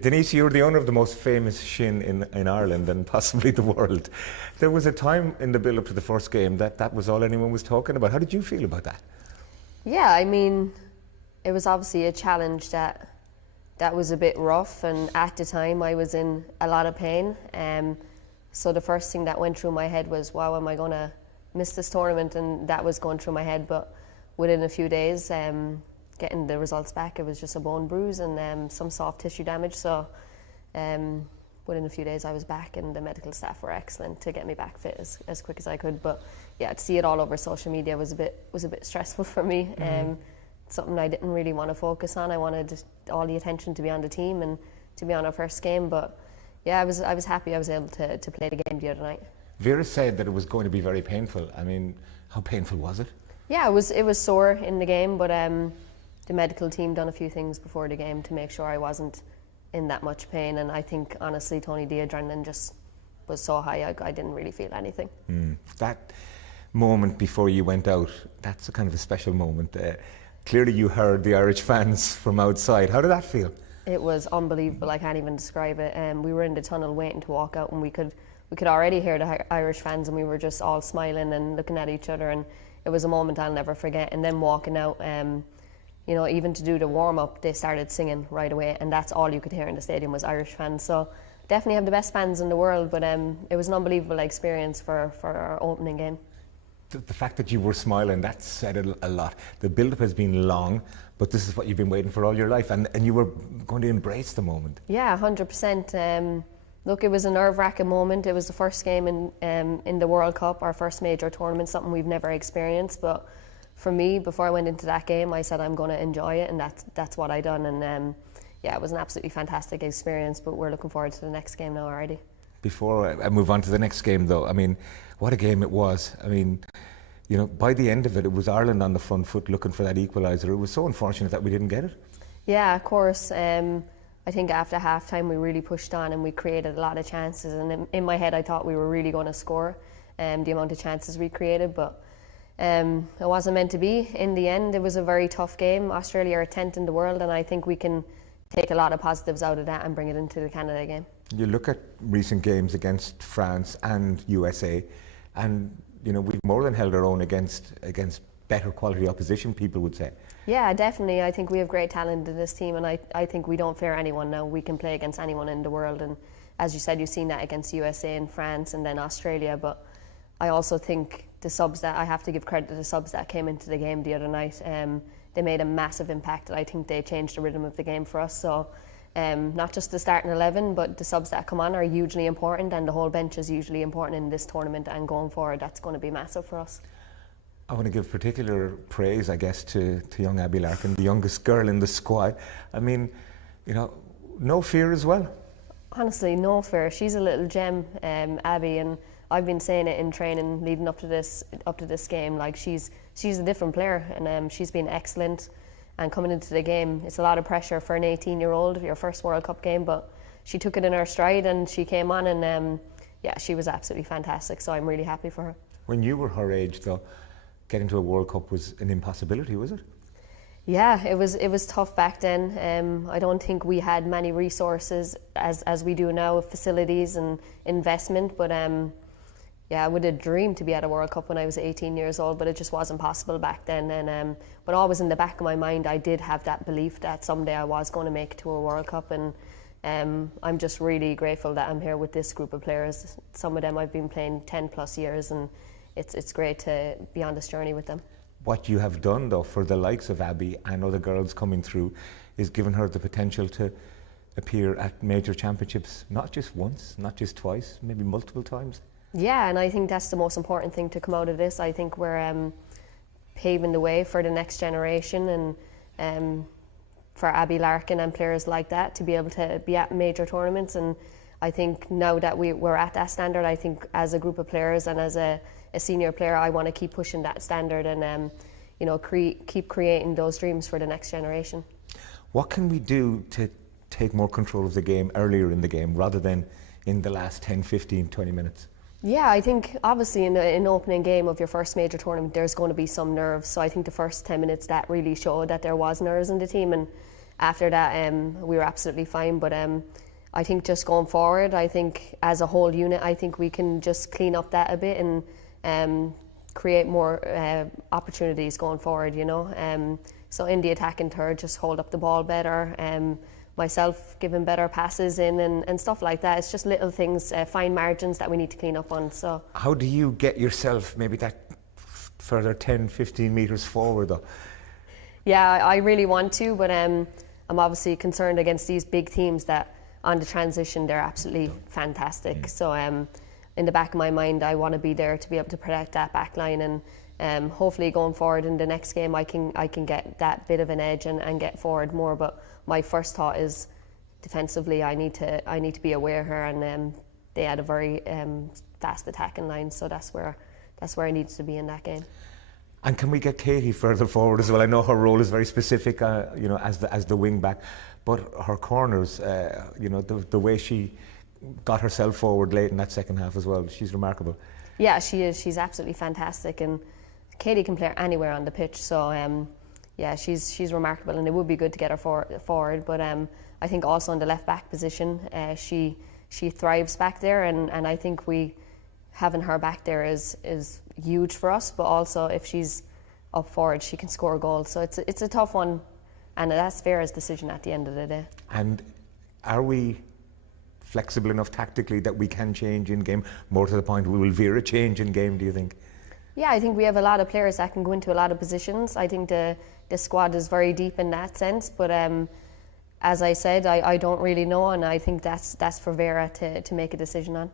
Denise, you're the owner of the most famous shin in Ireland and possibly the world. There was a time in the build-up to the first game that was all anyone was talking about. How did you feel about that? Yeah, I mean, it was obviously a challenge that was a bit rough, and at the time I was in a lot of pain. So the first thing that went through my head was, wow, am I going to miss this tournament? And that was going through my head, but within a few days, getting the results back, it was just a bone bruise and some soft tissue damage. So within a few days I was back, and the medical staff were excellent to get me back fit as quick as I could. But yeah, to see it all over social media was a bit stressful for me. Something I didn't really want to focus on. I wanted all the attention to be on the team and to be on our first game. But yeah, I was happy I was able to play the game the other night. Vera said that it was going to be very painful. I mean, how painful was it? Yeah, it was sore in the game, but the medical team done a few things before the game to make sure I wasn't in that much pain. And I think, honestly, Tony, the adrenaline just was so high, I didn't really feel anything. That moment before you went out, that's a kind of a special moment. Clearly you heard the Irish fans from outside. How did that feel? It was unbelievable. I can't even describe it. We were in the tunnel waiting to walk out, and we could already hear the Irish fans, and we were just all smiling and looking at each other, and it was a moment I'll never forget. And then walking out, you know, even to do the warm-up, they started singing right away, and that's all you could hear in the stadium was Irish fans. So definitely have the best fans in the world, but it was an unbelievable experience for our opening game. The fact that you were smiling, that said a lot. The build-up has been long, but this is what you've been waiting for all your life, and you were going to embrace the moment. Yeah, 100%. Look, it was a nerve-wracking moment. It was the first game in the World Cup, our first major tournament, something we've never experienced. But for me, before I went into that game, I said I'm going to enjoy it, and that's what I done. And yeah, it was an absolutely fantastic experience, but we're looking forward to the next game now already. Before I move on to the next game, though, I mean, what a game it was. I mean, you know, by the end of it, it was Ireland on the front foot looking for that equaliser. It was so unfortunate that we didn't get it. Yeah, of course. I think after half-time we really pushed on and we created a lot of chances, and in my head I thought we were really going to score the amount of chances we created, but it wasn't meant to be. In the end, it was a very tough game. Australia are 10th in the world, and I think we can take a lot of positives out of that and bring it into the Canada game. You look at recent games against France and USA, and you know, we've more than held our own against better quality opposition, people would say. Yeah, definitely. I think we have great talent in this team, and I think we don't fear anyone now. We can play against anyone in the world, and as you said, you've seen that against USA and France and then Australia. But I also think the subs, that I have to give credit to the subs that came into the game the other night. They made a massive impact, and I think they changed the rhythm of the game for us. So not just the starting 11, but the subs that come on are hugely important, and the whole bench is hugely important in this tournament, and going forward that's going to be massive for us. I want to give particular praise, I guess, to young Abbie Larkin, the youngest girl in the squad. I mean, you know, no fear as well. Honestly, no fear. She's a little gem, Abbie, and I've been saying it in training leading up to this game. Like she's a different player, and she's been excellent. And coming into the game, it's a lot of pressure for an 18-year-old, your first World Cup game, but she took it in her stride and she came on, and yeah, she was absolutely fantastic. So I'm really happy for her. When you were her age, though, getting to a World Cup was an impossibility, was it? Yeah, it was tough back then. I don't think we had many resources as we do now, facilities and investment, but yeah, I would have dreamed to be at a World Cup when I was 18 years old, but it just wasn't possible back then. And but always in the back of my mind, I did have that belief that someday I was going to make it to a World Cup, and I'm just really grateful that I'm here with this group of players. Some of them I've been playing 10 plus years, and it's great to be on this journey with them. What you have done, though, for the likes of Abbie and other girls coming through is given her the potential to appear at major championships, not just once, not just twice, maybe multiple times. Yeah, and I think that's the most important thing to come out of this. I think we're paving the way for the next generation, and for Abbie Larkin and players like that to be able to be at major tournaments. And I think now that we're at that standard, I think as a group of players and as a senior player, I want to keep pushing that standard and you know, keep creating those dreams for the next generation. What can we do to take more control of the game earlier in the game rather than in the last 10, 15, 20 minutes? Yeah, I think obviously in an opening game of your first major tournament, there's going to be some nerves. So I think the first 10 minutes that really showed that there was nerves in the team, and after that, we were absolutely fine. But I think just going forward, I think as a whole unit, I think we can just clean up that a bit and create more opportunities going forward, you know. So in the attacking third, just hold up the ball better. Myself giving better passes in and stuff like that. It's just little things, fine margins that we need to clean up on. So how do you get yourself maybe that further 10, 15 metres forward though? Yeah, I really want to, but I'm obviously concerned against these big teams that on the transition they're absolutely fantastic. So in the back of my mind, I want to be there to be able to protect that back line, and hopefully going forward in the next game I can get that bit of an edge and get forward more. But my first thought is defensively I need to be aware here, and they had a very fast attacking line, so that's where I needed to be in that game. And can we get Katie further forward as well? I know her role is very specific, you know, as the wing back, but her corners, you know, the way she got herself forward late in that second half as well, she's remarkable. Yeah, she is. She's absolutely fantastic, and Katie can play anywhere on the pitch. So yeah, she's remarkable, and it would be good to get her forward. But I think also in the left back position, she thrives back there, and I think having her back there is huge for us. But also if she's up forward, she can score goals. So it's a tough one, and that's Vera's decision at the end of the day. And are we flexible enough tactically that we can change in game? More to the point, will Vera change in game, do you think? Yeah, I think we have a lot of players that can go into a lot of positions. I think the squad is very deep in that sense, but as I said, I don't really know, and I think that's for Vera to make a decision on.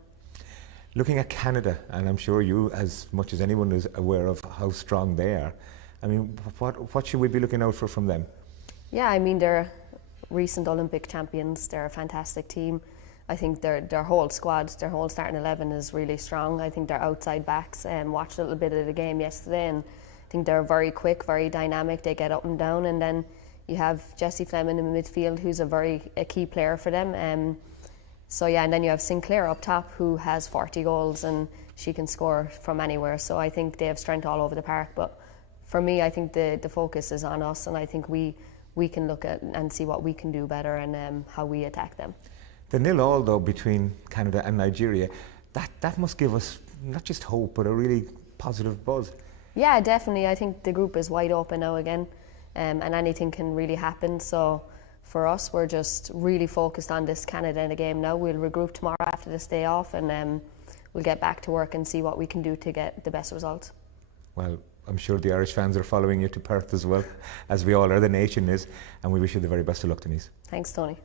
Looking at Canada, and I'm sure you, as much as anyone, is aware of how strong they are. I mean, what should we be looking out for from them? Yeah, I mean, they're recent Olympic champions. They're a fantastic team. I think their whole squad, their whole starting 11 is really strong. I think their outside backs, watched a little bit of the game yesterday, and I think they're very quick, very dynamic. They get up and down, and then you have Jessie Fleming in the midfield, who's a key player for them. So yeah, and then you have Sinclair up top, who has 40 goals, and she can score from anywhere. So I think they have strength all over the park. But for me, I think the focus is on us, and I think we can look at and see what we can do better and how we attack them. The 0-0 though between Canada and Nigeria, that must give us not just hope but a really positive buzz. Yeah, definitely. I think the group is wide open now again, and anything can really happen. So for us, we're just really focused on this Canada game now. We'll regroup tomorrow after this day off, and we'll get back to work and see what we can do to get the best results. Well, I'm sure the Irish fans are following you to Perth as well, as we all are, the nation is, and we wish you the very best of luck, Denise. Thanks, Tony.